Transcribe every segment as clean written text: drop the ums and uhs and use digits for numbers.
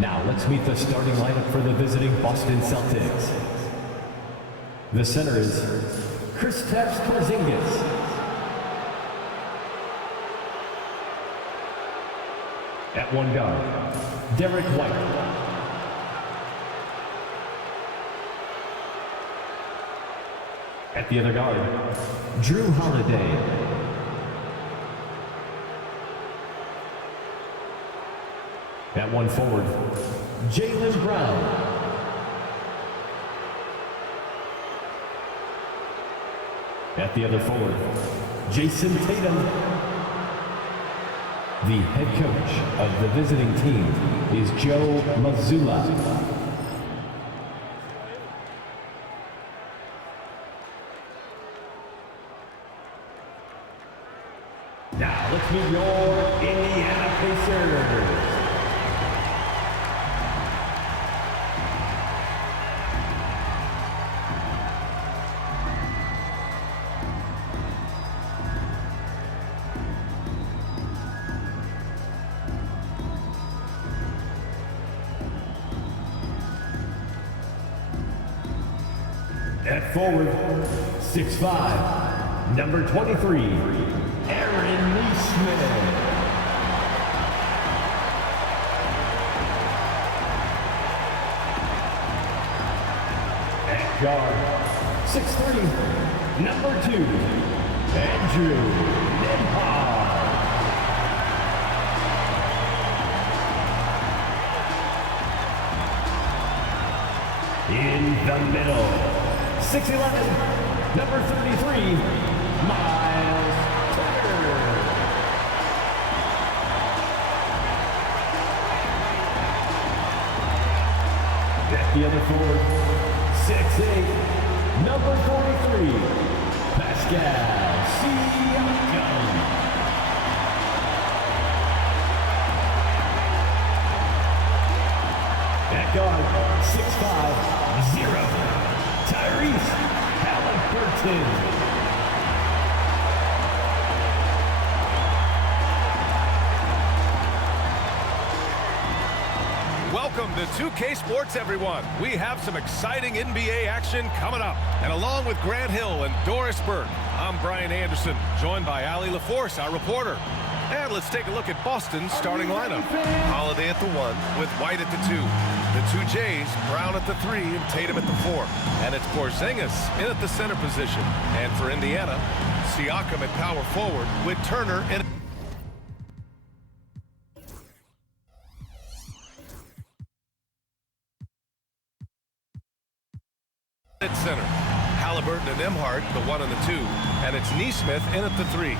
Now let's meet the starting lineup for the visiting Boston Celtics. The center is Kristaps Porzingis. At one guard, Derek White. At the other guard, Drew Holiday. At one forward, Jaylen Brown. At the other forward, Jason Tatum. The head coach of the visiting team is Joe Mazzulla. Now let's meet your Indiana Pacers. At forward, 6'5", number 23, Aaron Neesmith. At guard, 6'3", number 2, Andrew Nembhard. In the middle, 6'11", number 33, Miles Turner. At the other forward, 6'8", number 43, Pascal Siakam. At guard, 6'5", 0. Tyrese Halliburton. Welcome to 2K Sports, everyone. We have some exciting NBA action coming up. And along with Grant Hill and Doris Burke, I'm Brian Anderson, joined by Allie LaForce, our reporter. And let's take a look at Boston's starting lineup. Holiday at the 1, with White at the 2. The two Jays, Brown at the 3 and Tatum at the 4. And it's Porzingis in at the center position. And for Indiana, Siakam at power forward with Turner in at center. Halliburton and Nembhard, the 1 and the 2. And it's Neesmith in at the 3.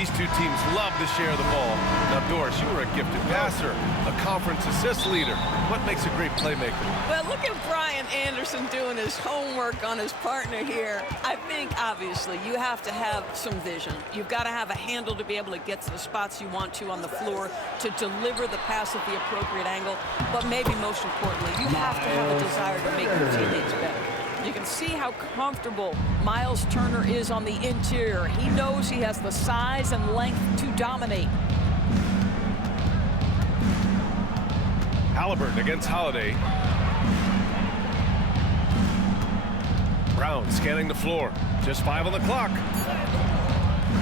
These two teams love to share the ball. Now, Doris, you were a gifted passer, a conference assist leader. What makes a great playmaker? Well, look at Brian Anderson doing his homework on his partner here. I think, obviously, you have to have some vision. You've got to have a handle to be able to get to the spots you want to on the floor, to deliver the pass at the appropriate angle. But maybe most importantly, you have to have a desire to make your teammates better. You can see how comfortable Miles Turner is on the interior. He knows he has the size and length to dominate. Halliburton against Holiday. Brown scanning the floor. Just 5 on the clock.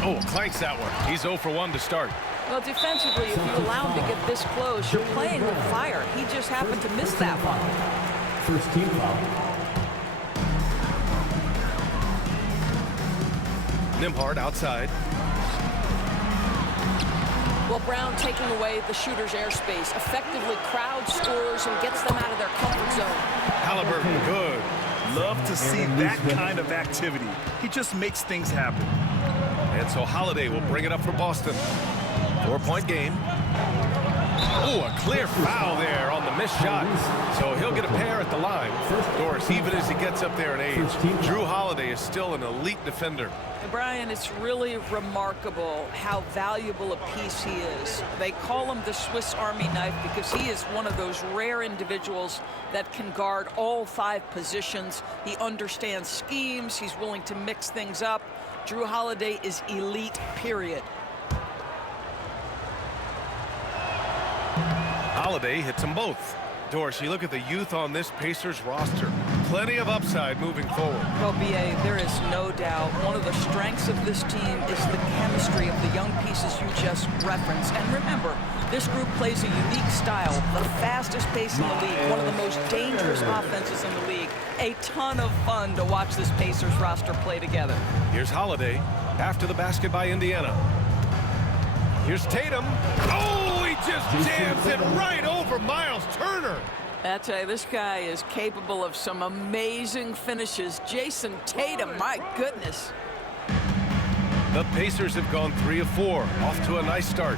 Oh, clanks that one. He's 0 for 1 to start. Well, defensively, if you allow him to get this close, you're playing with fire. He just happened to miss that one. First team foul. Nimhard outside. Well, Brown taking away the shooter's airspace, effectively crowd scorers and gets them out of their comfort zone. Halliburton, good. Love to see that kind of activity. He just makes things happen. And so Holiday will bring it up for Boston. 4-point game. Oh, a clear foul there on the missed shot. So he'll get a pair at the line. Doris, even as he gets up there in age, Drew Holiday is still an elite defender. Brian, it's really remarkable how valuable a piece he is. They call him the Swiss Army knife because he is one of those rare individuals that can guard all 5 positions. He understands schemes. He's willing to mix things up. Drew Holiday is elite, period. Holiday hits them both. Doris, you look at the youth on this Pacers roster. Plenty of upside moving forward. Well, B.A., there is no doubt one of the strengths of this team is the chemistry of the young pieces you just referenced. And remember, this group plays a unique style, the fastest pace in the league, one of the most dangerous offenses in the league. A ton of fun to watch this Pacers roster play together. Here's Holiday after the basket by Indiana. Here's Tatum. Oh, he just jams it right over Miles Turner. I tell you, this guy is capable of some amazing finishes. Jason Tatum, my goodness. The Pacers have gone 3 of 4, off to a nice start.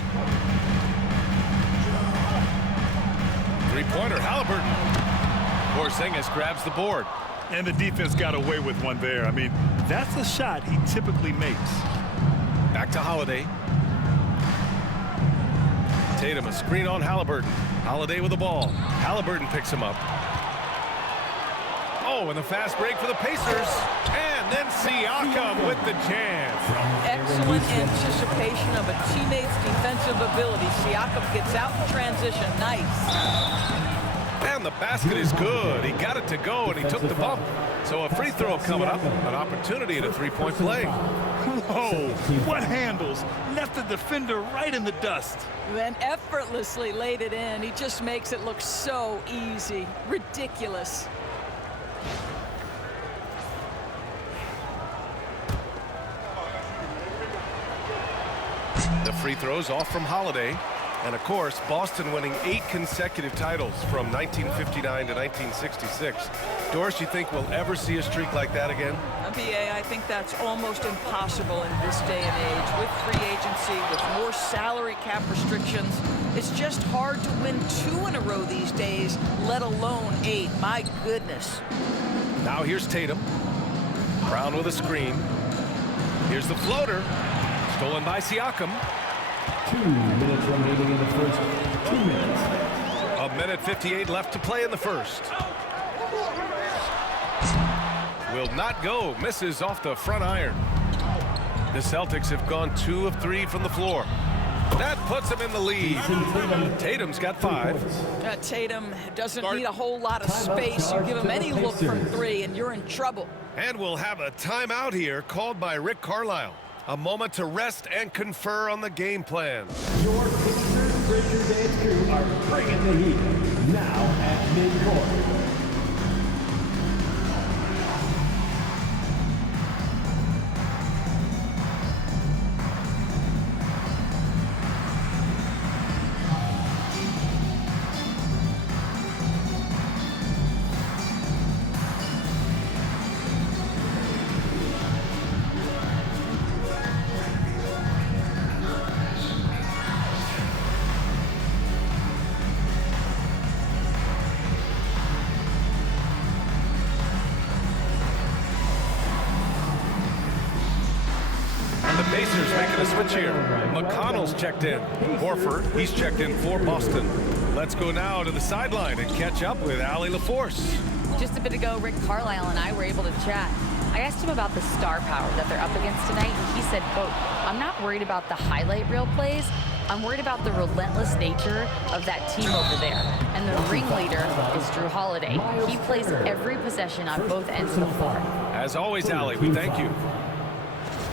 Three-pointer, Halliburton. Porzingis grabs the board. And the defense got away with one there. I mean, that's a shot he typically makes. Back to Holiday. Tatum, a screen on Halliburton. Holiday with the ball. Halliburton picks him up. Oh, and the fast break for the Pacers. And then Siakam with the jam. Excellent anticipation of a teammate's defensive ability. Siakam gets out in transition. Nice. And the basket is good. He got it to go, and he took the bump. So a free throw coming up. An opportunity at a 3-point play. Whoa, what handles? Left the defender right in the dust. Then effortlessly laid it in. He just makes it look so easy. Ridiculous. The free throws off from Holiday. And, of course, Boston winning 8 consecutive titles from 1959 to 1966. Doris, you think we'll ever see a streak like that again? BA, I think that's almost impossible in this day and age. With free agency, with more salary cap restrictions, it's just hard to win 2 in a row these days, let alone 8. My goodness. Now here's Tatum. Brown with a screen. Here's the floater. Stolen by Siakam. 2 minutes remaining in the first. 2 minutes. A minute 58 left to play in the first. Will not go. Misses off the front iron. The Celtics have gone 2 of 3 from the floor. That puts him in the lead. Tatum's got 5. Tatum doesn't need a whole lot of space. You give him any look from 3 and you're in trouble. And we'll have a timeout here called by Rick Carlisle. A moment to rest and confer on the game plan. Your Pacers Richard and crew are bringing the heat. Now at midcourt. gonna switch here. McConnell's checked in. Horford, he's checked in for Boston. Let's go now to the sideline and catch up with Allie LaForce. Just a bit ago, Rick Carlisle and I were able to chat. I asked him about the star power that they're up against tonight, and he said, quote, "I'm not worried about the highlight reel plays. I'm worried about the relentless nature of that team over there. And the ringleader is Drew Holiday. He plays every possession on both ends of the floor." As always, Allie, we thank you.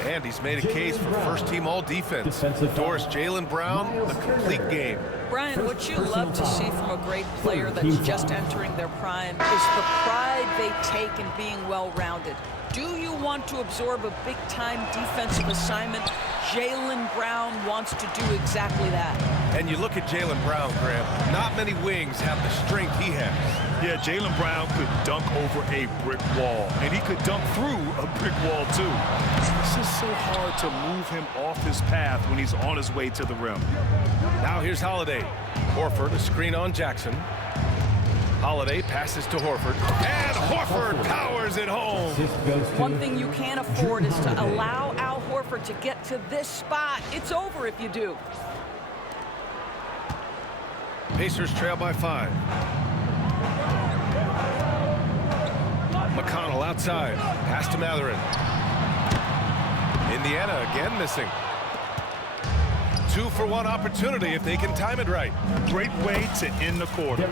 And he's made a case for first-team all-defense. Doris Jaylen Brown, the complete game. Brian, what you love to see from a great player that's just entering their prime is the pride they take in being well-rounded. Do you want to absorb a big-time defensive assignment? Jaylen Brown wants to do exactly that. And you look at Jaylen Brown, Graham. Not many wings have the strength he has. Yeah, Jaylen Brown could dunk over a brick wall, and he could dunk through a brick wall, too. It's just so hard to move him off his path when he's on his way to the rim. Now here's Holiday. Horford, a screen on Jackson. Holiday passes to Horford, and Horford powers it home. One thing you can't afford is to allow Al Horford to get to this spot. It's over if you do. Pacers trail by 5. McConnell outside. Pass to Matherin. Indiana again missing. 2-for-1 opportunity if they can time it right. Great way to end the quarter.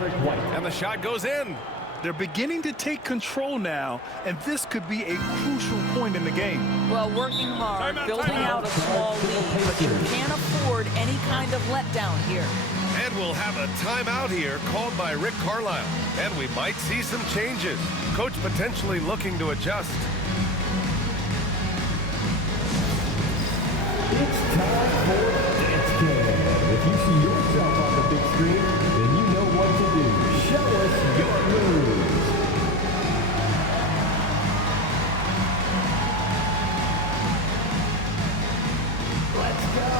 And the shot goes in. They're beginning to take control now, and this could be a crucial point in the game. Well, working hard, building out a small lead, but you can't afford any kind of letdown here. And we'll have a timeout here called by Rick Carlisle. And we might see some changes. Coach potentially looking to adjust. It's time for Dance Cam. If you see yourself on the big screen, then you know what to do. Show us your moves. Let's go.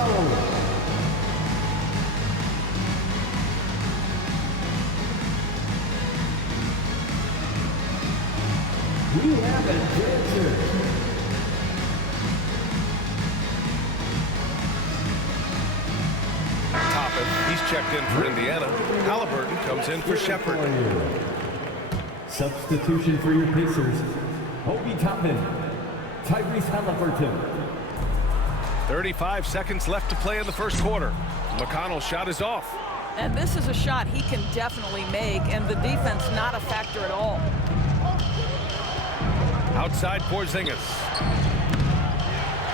We have a dancer. He's checked in for Indiana. Halliburton comes in for Shepherd. Substitution for your Pacers. Obi Toppin, Tyrese Halliburton. 35 seconds left to play in the first quarter. McConnell's shot is off. And this is a shot he can definitely make, and the defense not a factor at all. Outside Porzingis.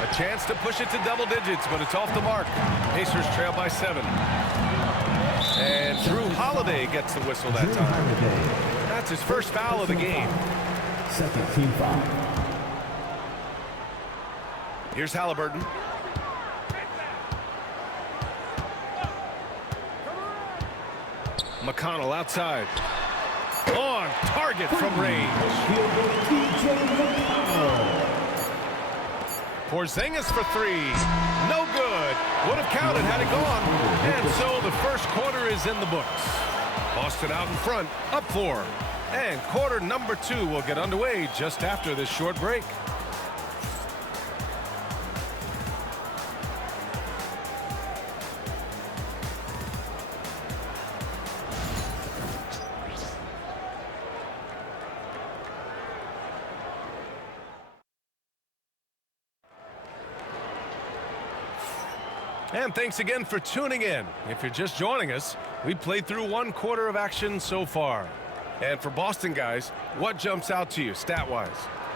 A chance to push it to double digits, but it's off the mark. Pacers trail by 7. And Drew Holiday gets the whistle that time. That's his first foul of the game. Second team foul. Here's Halliburton. McConnell outside. On target from range. Porzingis for 3. No good. Would have counted had it gone. And so the first quarter is in the books. Boston out in front, up 4. And quarter number 2 will get underway just after this short break. And thanks again for tuning in. If you're just joining us, we played through 1 quarter of action so far. And for Boston guys, what jumps out to you stat-wise?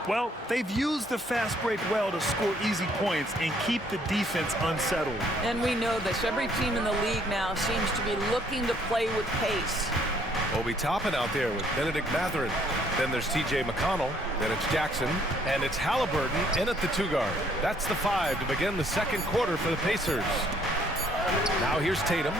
Well, they've used the fast break well to score easy points and keep the defense unsettled. And we know this. Every team in the league now seems to be looking to play with pace. Obi Toppin out there with Benedict Matherin. Then there's TJ McConnell. Then it's Jackson. And it's Halliburton in at the 2 guard. That's the 5 to begin the second quarter for the Pacers. Now here's Tatum.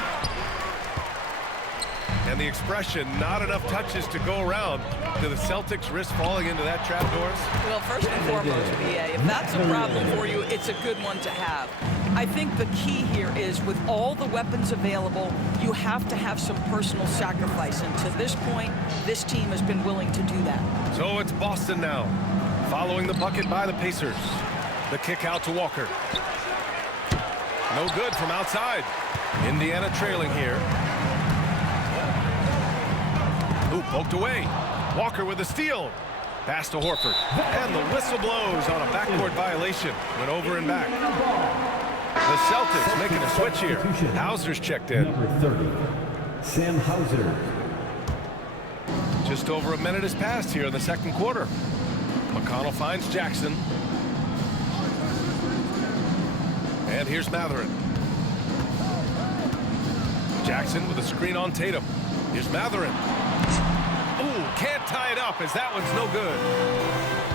And the expression, not enough touches to go around. Do the Celtics risk falling into that trap, Doris? Well, first and foremost, BA, if that's a problem for you, it's a good one to have. I think the key here is with all the weapons available, you have to have some personal sacrifice. And to this point, this team has been willing to do that. So it's Boston now, following the bucket by the Pacers. The kick out to Walker. No good from outside. Indiana trailing here. Ooh, poked away. Walker with a steal. Pass to Horford. And the whistle blows on a backcourt violation. Went over and back. The Celtics making a switch here. Hauser's checked in. Number 30, Sam Hauser. Just over a minute has passed here in the second quarter. McConnell finds Jackson. And here's Mathurin. Jackson with a screen on Tatum. Here's Mathurin. Ooh, can't tie it up as that one's no good.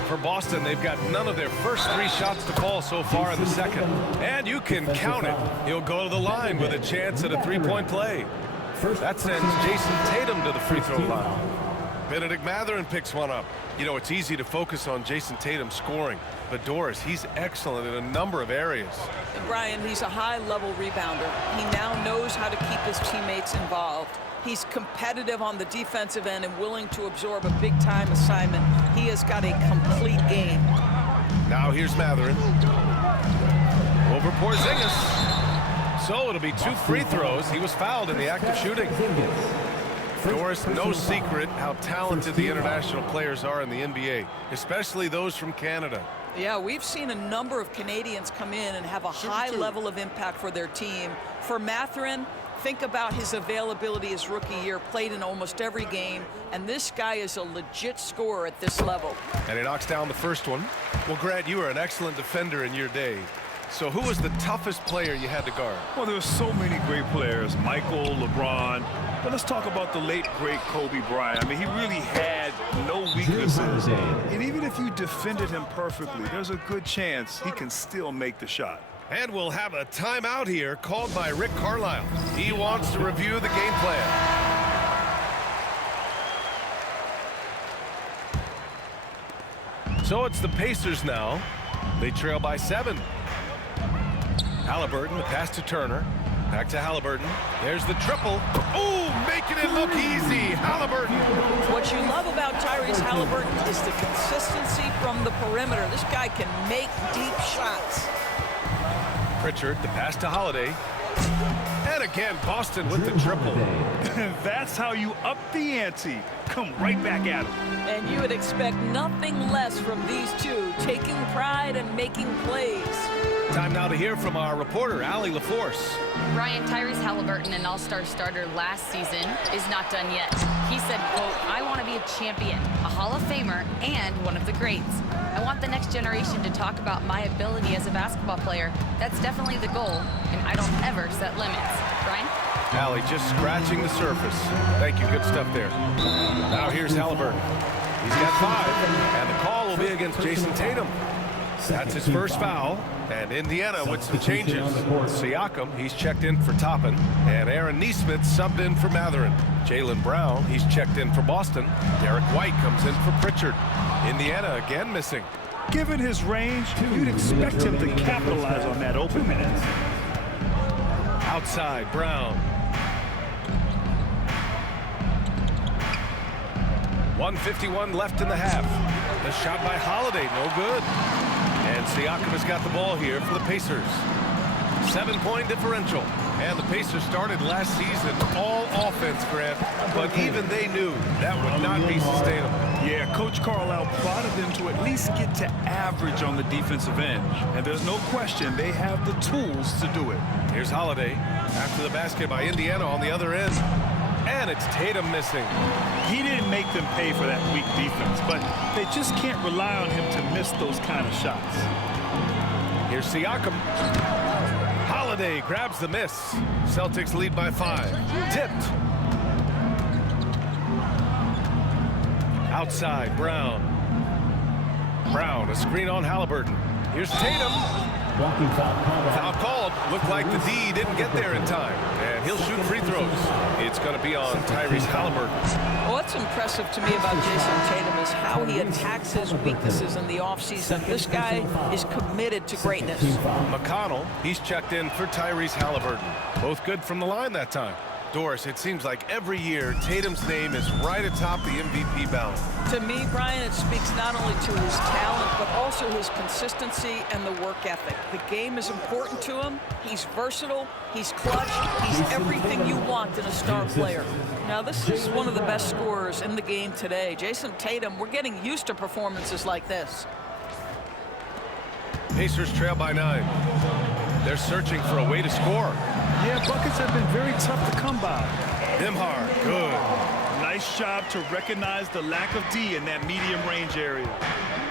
For Boston, they've got none of their first 3 shots to fall so far in the second. And you can count it. He'll go to the line with a chance at a 3-point play. That sends Jason Tatum to the free throw line. Benedict Mathurin picks one up. You know, it's easy to focus on Jason Tatum scoring, but Doris, he's excellent in a number of areas. And Brian, he's a high-level rebounder. He now knows how to keep his teammates involved. He's competitive on the defensive end and willing to absorb a big-time assignment. He has got a complete game. Now here's Mathurin. Over Porzingis. So it'll be 2 free throws. He was fouled in the act of shooting. Doris, no secret how talented the international players are in the NBA, especially those from Canada. Yeah, we've seen a number of Canadians come in and have a high level of impact for their team. For Mathurin, think about his availability his rookie year, played in almost every game, and this guy is a legit scorer at this level. And he knocks down the first one. Well, Grant, you were an excellent defender in your day. So who was the toughest player you had to guard? Well, there were so many great players, Michael, LeBron. But let's talk about the late, great Kobe Bryant. I mean, he really had no weaknesses. And even if you defended him perfectly, there's a good chance he can still make the shot. And we'll have a timeout here called by Rick Carlisle. He wants to review the game plan. So it's the Pacers now. They trail by 7. Halliburton, the pass to Turner. Back to Halliburton. There's the triple. Ooh, making it look easy. Halliburton. What you love about Tyrese Halliburton is the consistency from the perimeter. This guy can make deep shots. Pritchard, the pass to Holiday. And again, Boston with the triple. That's how you up the ante. Come right back at him. And you would expect nothing less from these two, taking pride and making plays. Time now to hear from our reporter, Allie LaForce. Ryan, Tyrese Halliburton, an all-star starter last season, is not done yet. He said, quote, "I want to be a champion, a Hall of Famer, and one of the greats. I want the next generation to talk about my ability as a basketball player. That's definitely the goal, and I don't ever set limits." Brian? Allie just scratching the surface. Thank you, good stuff there. Now here's Halliburton. He's got 5, and the call will be against Jason Tatum. That's his first foul, and Indiana with some changes. Siakam, he's checked in for Toppin, and Aaron Nesmith subbed in for Mathurin. Jaylen Brown, he's checked in for Boston. Derek White comes in for Pritchard. Indiana again missing. Given his range, you'd expect him to capitalize on that open minutes. Outside, Brown. 1:51 left in the half. The shot by Holiday, no good. And Siakam has got the ball here for the Pacers. 7-point differential. And the Pacers started last season all offense, Grant, but even they knew that would not be sustainable. Yeah, Coach Carlisle prodded them to at least get to average on the defensive end. And there's no question they have the tools to do it. Here's Holiday after the basket by Indiana on the other end. And it's Tatum missing. He didn't make them pay for that weak defense, but they just can't rely on him to miss those kind of shots. Here's Siakam. Holiday grabs the miss. Celtics lead by 5. Tipped. Outside, Brown. Brown, a screen on Halliburton. Here's Tatum. Walking Foul called. Looked like the D didn't get there in time. And he'll shoot free throws. It's going to be on Tyrese Halliburton. What's impressive to me about Jason Tatum is how he attacks his weaknesses in the offseason. This guy is committed to greatness. McConnell, he's checked in for Tyrese Halliburton. Both good from the line that time. Doris, it seems like every year Tatum's name is right atop the MVP ballot. To me, Brian, it speaks not only to his talent, but also his consistency and the work ethic. The game is important to him. He's versatile. He's clutch. He's everything you want in a star player. Now, this is one of the best scorers in the game today. Jason Tatum, we're getting used to performances like this. Pacers trail by 9. They're searching for a way to score. Yeah, buckets have been very tough to come by. Nembhard, good. Nice job to recognize the lack of D in that medium range area.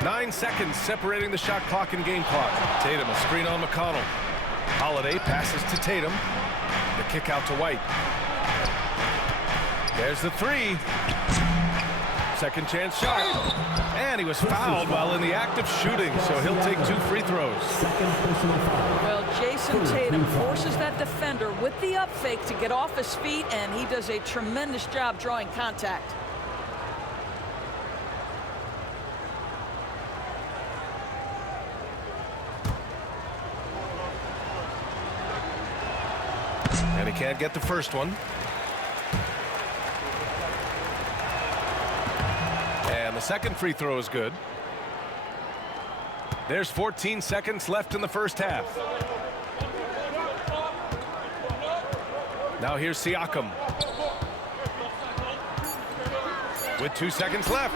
9 seconds separating the shot clock and game clock. Tatum, a screen on McConnell. Holiday passes to Tatum. The kick out to White. There's the 3. Second chance shot. And he was fouled while in the act of shooting, so he'll take 2 free throws. Well, Jason Tatum forces that defender with the up fake to get off his feet, and he does a tremendous job drawing contact. And he can't get the first one. And the second free throw is good. There's 14 seconds left in the first half. Now here's Siakam. With 2 seconds left.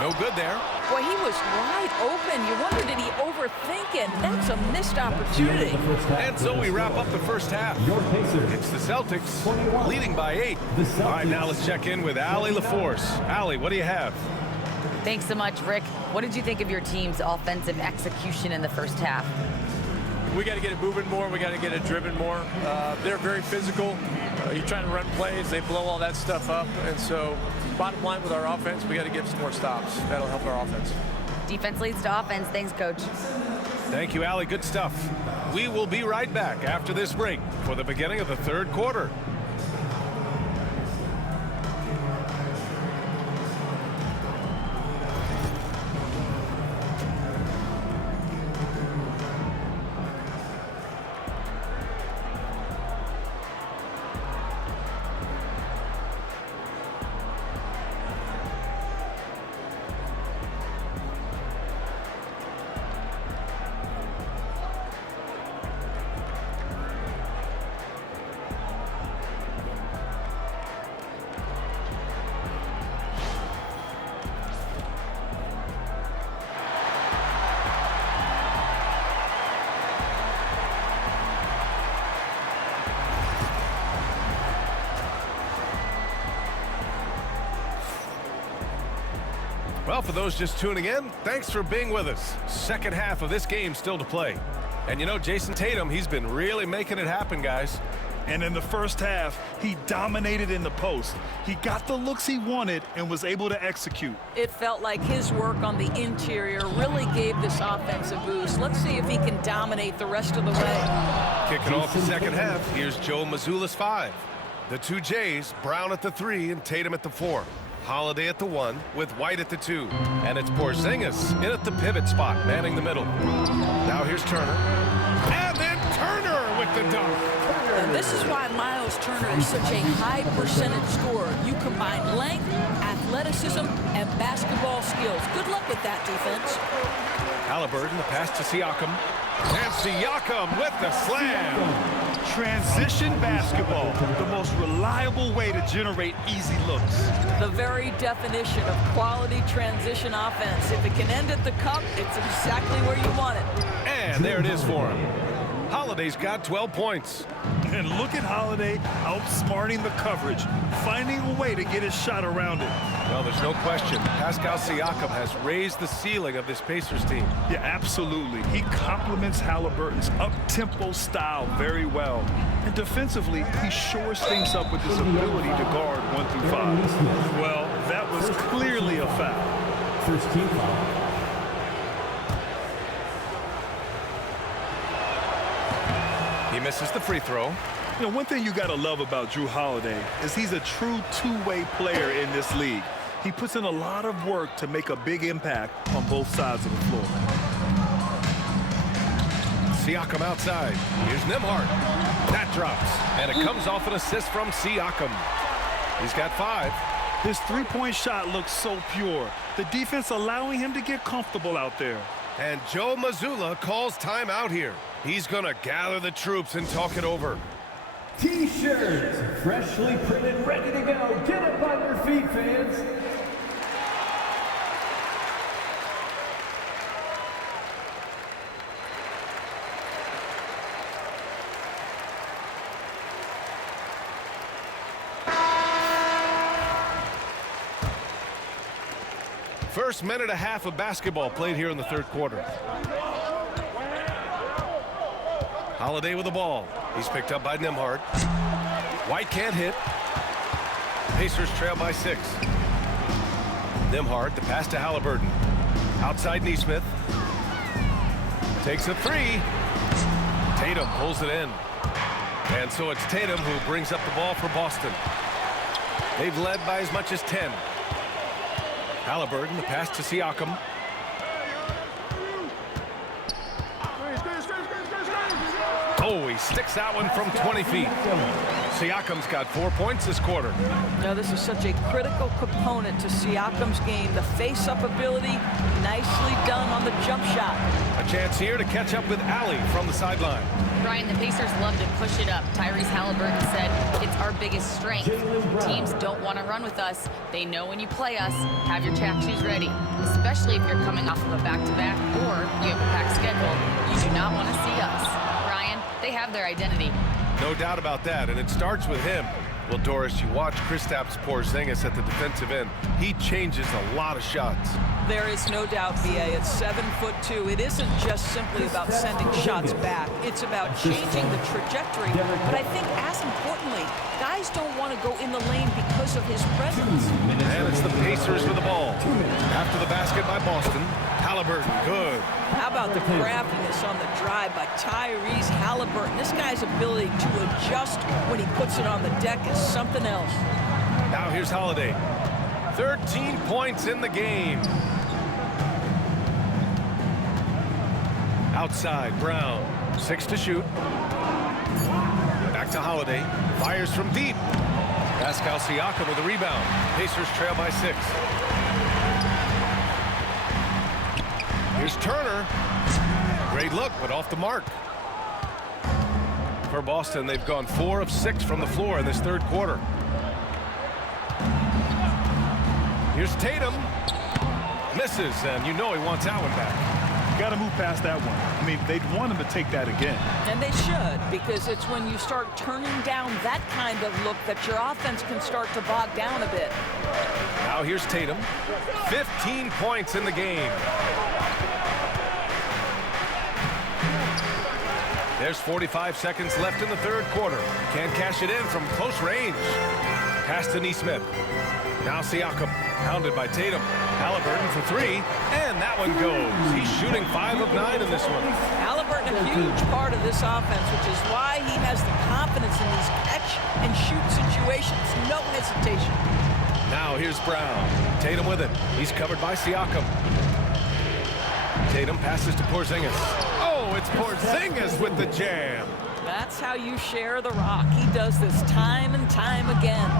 No good there. Boy, he was wide open. You wonder, did he overthink it? That's a missed opportunity. And so we wrap up the first half. It's the Celtics leading by 8. All right, now let's check in with Allie LaForce. Allie, what do you have? Thanks so much, Rick. What did you think of your team's offensive execution in the first half? We got to get it moving more. We got to get it driven more. They're very physical. You're trying to run plays. They blow all that stuff up. And so bottom line with our offense, we got to get some more stops. That'll help our offense. Defense leads to offense. Thanks, Coach. Thank you, Allie. Good stuff. We will be right back after this break for the beginning of the third quarter. Well, for those just tuning in, thanks for being with us. Second half of this game still to play. And you know, Jason Tatum, he's been really making it happen, guys. And in the first half, he dominated in the post. He got the looks he wanted and was able to execute. It felt like his work on the interior really gave this offense a boost. Let's see if he can dominate the rest of the way. Kicking off the second half, here's Joe Mazzulla's 5. The 2 Jays, Brown at the 3 and Tatum at the 4. Holiday at the 1 with White at the 2. And it's Porzingis in at the pivot spot, manning the middle. Now here's Turner. And then Turner with the dunk. And this is why Miles Turner is such a high percentage scorer. You combine length, athleticism, and basketball skills. Good luck with that defense. Halliburton, the pass to Siakam. And Siakam with the slam. Transition basketball, the most reliable way to generate easy looks. The very definition of quality transition offense. If it can end at the cup, it's exactly where you want it. And there it is for him. Holiday's got 12 points. And look at Holiday outsmarting the coverage, finding a way to get his shot around it. Well, there's no question. Pascal Siakam has raised the ceiling of this Pacers team. Yeah, absolutely. He complements Halliburton's up-tempo style very well. And defensively, he shores things up with his ability to guard 1 through 5. Well, that was clearly a foul. First team foul. He misses the free throw. You know, one thing you got to love about Jrue Holiday is he's a true two-way player in this league. He puts in a lot of work to make a big impact on both sides of the floor. Siakam outside. Here's Nembhard. That drops, and it comes off an assist from Siakam. He's got 5. His three-point shot looks so pure. The defense allowing him to get comfortable out there. And Joe Mazzulla calls timeout here. He's going to gather the troops and talk it over. T-shirts, freshly printed, ready to go. Get up on your feet, fans. First minute and a half of basketball played here in the third quarter. Holiday with the ball. He's picked up by Nembhard. White can't hit. Pacers trail by 6. Nembhard, the pass to Halliburton. Outside Nesmith. Takes a 3. Tatum pulls it in. And so it's Tatum who brings up the ball for Boston. They've led by as much as 10. Halliburton, the pass to Siakam. Oh, he sticks that one from 20 feet. Siakam's got 4 points this quarter. Now, this is such a critical component to Siakam's game. The face-up ability, nicely done on the jump shot. A chance here to catch up with Allie from the sideline. Brian, the Pacers love to push it up. Tyrese Halliburton said it's our biggest strength. Teams don't want to run with us. They know when you play us, have your track shoes ready, especially if you're coming off of a back-to-back or you have a packed schedule. You do not want to see us. Brian, they have their identity. No doubt about that, and it starts with him. Well, Doris, you watch Kristaps Porzingis at the defensive end. He changes a lot of shots. There is no doubt, BA, at 7'2". It isn't just simply about sending shots back. It's about changing the trajectory. But I think as importantly, guys don't want to go in the lane because of his presence. And it's the Pacers with the ball. After the basket by Boston, Halliburton, good. How about the craftiness on the drive by Tyrese Halliburton? This guy's ability to adjust when he puts it on the deck is something else. Now here's Holiday. 13 points in the game. Outside, Brown. 6 to shoot. Back to Holiday. Fires from deep. Pascal Siakam with a rebound. Pacers trail by 6. Here's Turner. Great look, but off the mark. For Boston, they've gone 4 of 6 from the floor in this third quarter. Here's Tatum. Misses, and you know he wants that one back. Got to move past that one. I mean, they'd want him to take that again. And they should, because it's when you start turning down that kind of look that your offense can start to bog down a bit. Now here's Tatum. 15 points in the game. There's 45 seconds left in the third quarter. Can't cash it in from close range. Pass to Nesmith. Now Siakam, hounded by Tatum. Halliburton for 3, and that one goes. He's shooting 5 of 9 in this one. Halliburton, a huge part of this offense, which is why he has the confidence in these catch-and-shoot situations. No hesitation. Now here's Brown. Tatum with it. He's covered by Siakam. Tatum passes to Porzingis. Oh, it's Porzingis with the jam. That's how you share the rock. He does this time and time again.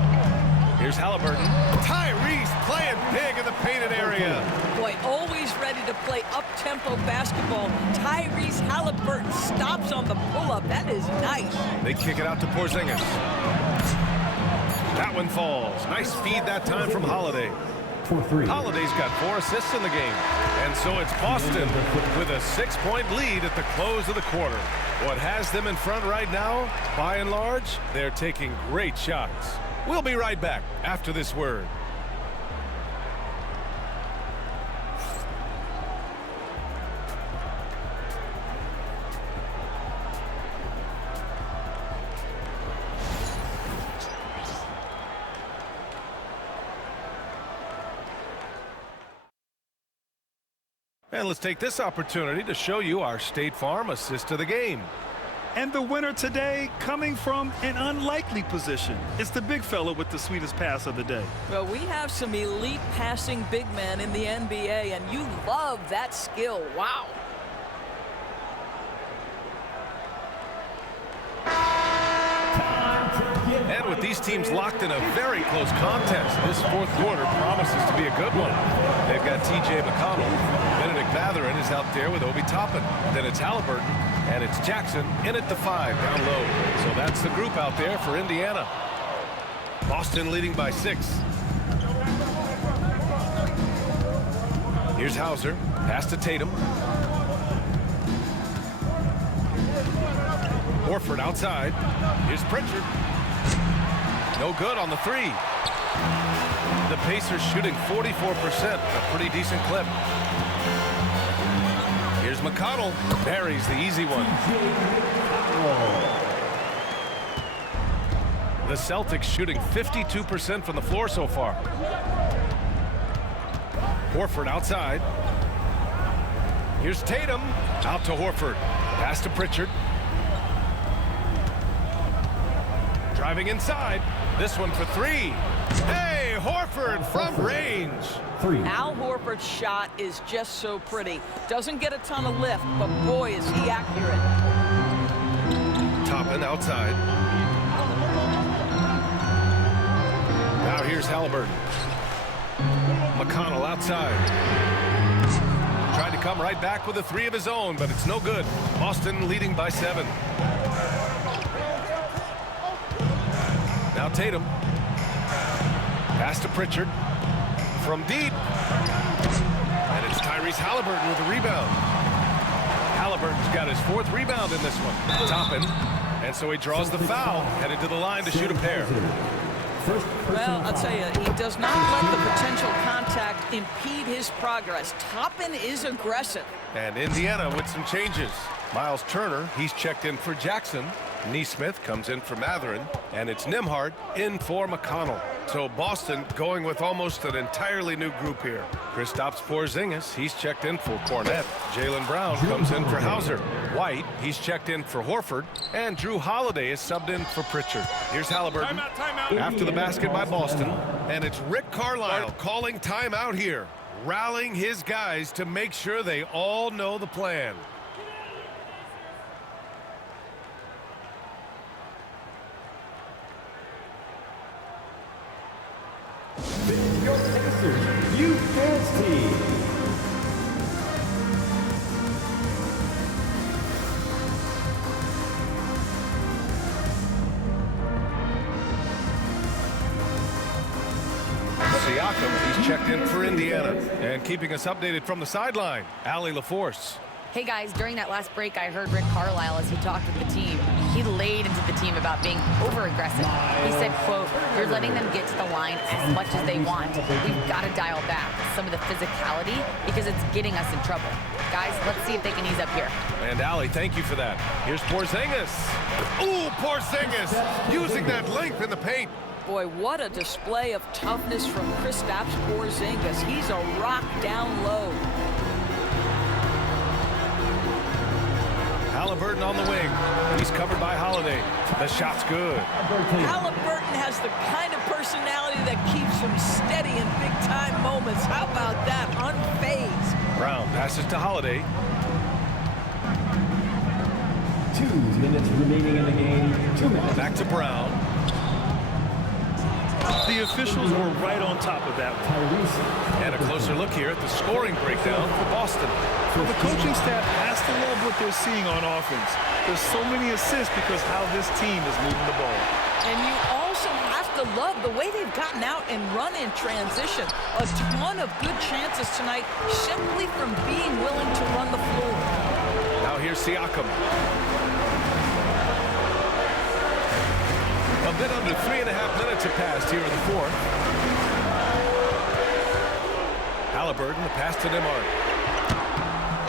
Here's Halliburton. Tyrese playing big in the painted area. Boy, always ready to play up-tempo basketball. Tyrese Halliburton stops on the pull-up. That is nice. They kick it out to Porzingis. That one falls. Nice feed that time from Holiday. Holiday's got 4 assists in the game. And so it's Boston with a 6-point lead at the close of the quarter. What has them in front right now, by and large, they're taking great shots. We'll be right back after this word. And let's take this opportunity to show you our State Farm assist of the game. And the winner today coming from an unlikely position. It's the big fella with the sweetest pass of the day. Well, we have some elite passing big men in the NBA, and you love that skill. Wow. with these teams locked in a very close contest. This fourth quarter promises to be a good one. They've got T.J. McConnell. Benedict Mathurin is out there with Obi Toppin. Then it's Halliburton, and it's Jackson in at the 5 down low. So that's the group out there for Indiana. Boston leading by 6. Here's Hauser. Pass to Tatum. Horford outside. Here's Pritchard. No good on the 3. The Pacers shooting 44%, a pretty decent clip. Here's McConnell. Buries the easy one. The Celtics shooting 52% from the floor so far. Horford outside. Here's Tatum. Out to Horford. Pass to Pritchard. Driving inside. This one for 3. Hey, Horford from range. 3. Al Horford's shot is just so pretty. Doesn't get a ton of lift, but boy, is he accurate. Toppin outside. Now here's Halliburton. McConnell outside. Tried to come right back with a 3 of his own, but it's no good. Boston leading by 7. Now Tatum. Pass to Pritchard. From deep. And it's Tyrese Halliburton with a rebound. Halliburton's got his 4th rebound in this one. Toppin. And so he draws the foul. Headed to the line to shoot a pair. Well, I'll tell you, he does not let the potential contact impede his progress. Toppin is aggressive. And Indiana with some changes. Miles Turner, he's checked in for Jackson. Neesmith comes in for Mathurin. And it's Nembhard in for McConnell. So Boston going with almost an entirely new group here. Kristaps Porzingis, he's checked in for Cornette. Jaylen Brown comes in for Hauser. White, he's checked in for Horford. And Drew Holiday is subbed in for Pritchard. Here's Halliburton. Timeout. After the basket by Boston. And it's Rick Carlisle calling timeout here. Rallying his guys to make sure they all know the plan. Your Pacers, you dance team. Siakam, he's checked in for Indiana. And keeping us updated from the sideline, Allie LaForce. Hey guys, during that last break, I heard Rick Carlisle as he talked with the team. He laid into the team about being over-aggressive. He said, quote, "You're letting them get to the line as much as they want. We've got to dial back some of the physicality because it's getting us in trouble. Guys, let's see if they can ease up here." And Allie, thank you for that. Here's Porzingis. Ooh, Porzingis using that length in the paint. Boy, what a display of toughness from Kristaps Porzingis. He's a rock down low. Halliburton on the wing. He's covered by Holiday. The shot's good. Halliburton has the kind of personality that keeps him steady in big-time moments. How about that? Unfazed. Brown passes to Holiday. 2 minutes remaining in the game. 2 minutes. Back to Brown. The officials were right on top of that one. Tyrese. And a closer look here at the scoring breakdown for Boston. So the coaching staff has to love what they're seeing on offense. There's so many assists because how this team is moving the ball. And you also have to love the way they've gotten out and run in transition. A ton of good chances tonight simply from being willing to run the floor. Now here's Siakam. A bit under 3.5 minutes have passed here in the fourth. Halliburton, the pass to Nembhard.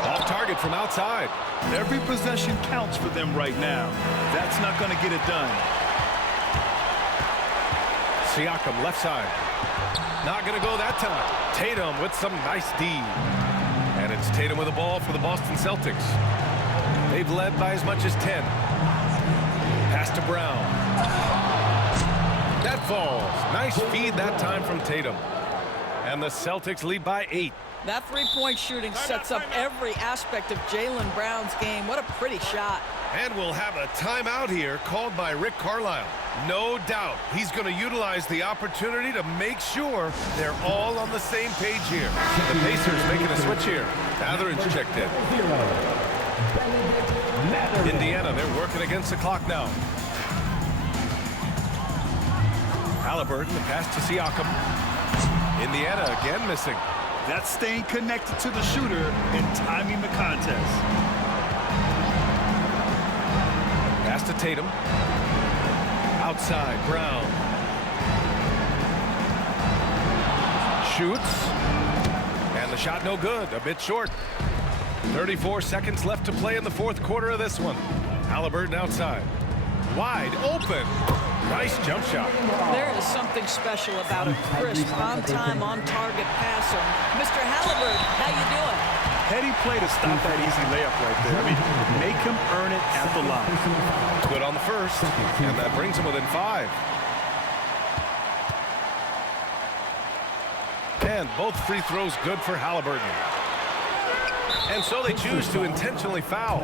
Off target from outside. Every possession counts for them right now. That's not going to get it done. Siakam left side. Not going to go that time. Tatum with some nice D. And it's Tatum with the ball for the Boston Celtics. They've led by as much as 10. Pass to Brown. That falls. Nice feed that time from Tatum. And the Celtics lead by 8. That three-point shooting sets up every aspect of Jaylen Brown's game. What a pretty shot. And we'll have a timeout here called by Rick Carlisle. No doubt he's going to utilize the opportunity to make sure they're all on the same page here. The Pacers making a switch here. Mathurin's checked in. Indiana, they're working against the clock now. Halliburton, the pass to Siakam. Indiana again missing. That's staying connected to the shooter and timing the contest. Pass to Tatum. Outside, Brown. Shoots. And the shot no good, a bit short. 34 seconds left to play in the fourth quarter of this one. Halliburton outside. Wide open. Nice jump shot. There is something special about a crisp, on-time, on-target passer. Mr. Halliburton, how you doing? Heady play to stop that easy layup right there. I mean, make him earn it at the line. Good on the first, and that brings him within 5. And both free throws good for Halliburton. And so they choose to intentionally foul.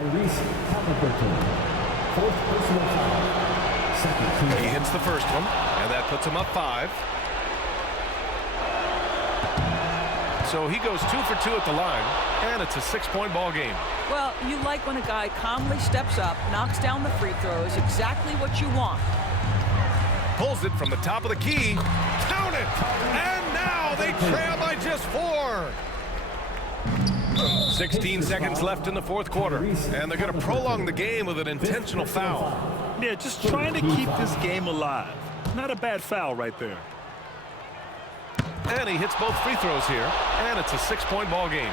He hits the first one, and that puts him up 5. So he goes 2 for 2 at the line, and it's a 6-point ball game. Well, you like when a guy calmly steps up, knocks down the free throws, exactly what you want. Pulls it from the top of the key. Count it! And now they trail by just 4. 16 seconds left in the fourth quarter, and they're going to prolong the game with an intentional foul. Yeah, just trying to keep this game alive. Not a bad foul right there. And he hits both free throws here, and it's a 6-point ball game.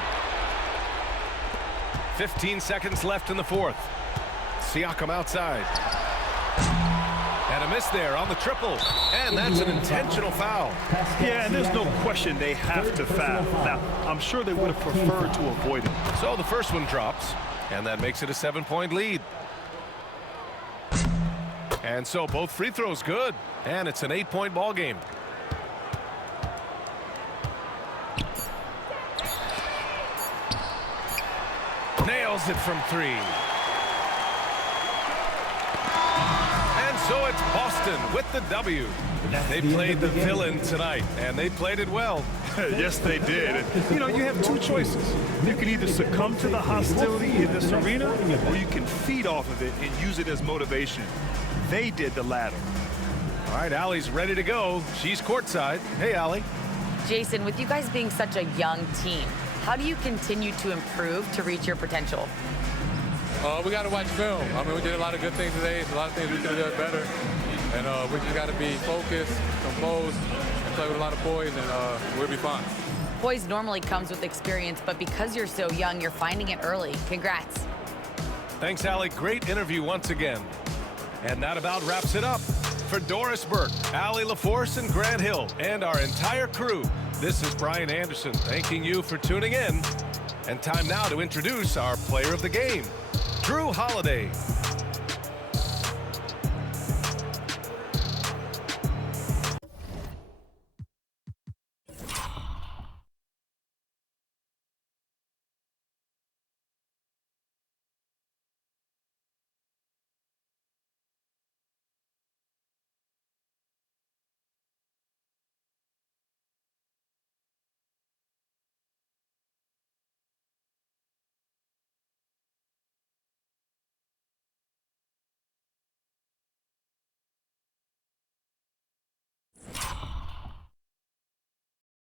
15 seconds left in the fourth. Siakam outside. And a miss there on the triple, and that's an intentional foul. Yeah, and there's no question they have to foul. Now, I'm sure they would have preferred to avoid it. So the first one drops, and that makes it a 7-point lead. And so both free throws good, and it's an 8-point ball game. Nails it from 3. And so it's Boston with the W. They played the villain tonight, and they played it well. Yes, they did. And, you know, you have two choices. You can either succumb to the hostility in this arena, or you can feed off of it and use it as motivation. They did the latter. All right, Allie's ready to go. She's courtside. Hey, Allie. Jason, with you guys being such a young team, how do you continue to improve to reach your potential? We got to watch film. I mean, we did a lot of good things today. There's a lot of things we could have done better. And we just got to be focused, composed, and play with a lot of poise, and we'll be fine. Poise normally comes with experience, but because you're so young, you're finding it early. Congrats. Thanks, Allie. Great interview once again. And that about wraps it up. For Doris Burke, Allie LaForce, and Grant Hill, and our entire crew, this is Brian Anderson thanking you for tuning in. And time now to introduce our player of the game, Drew Holiday.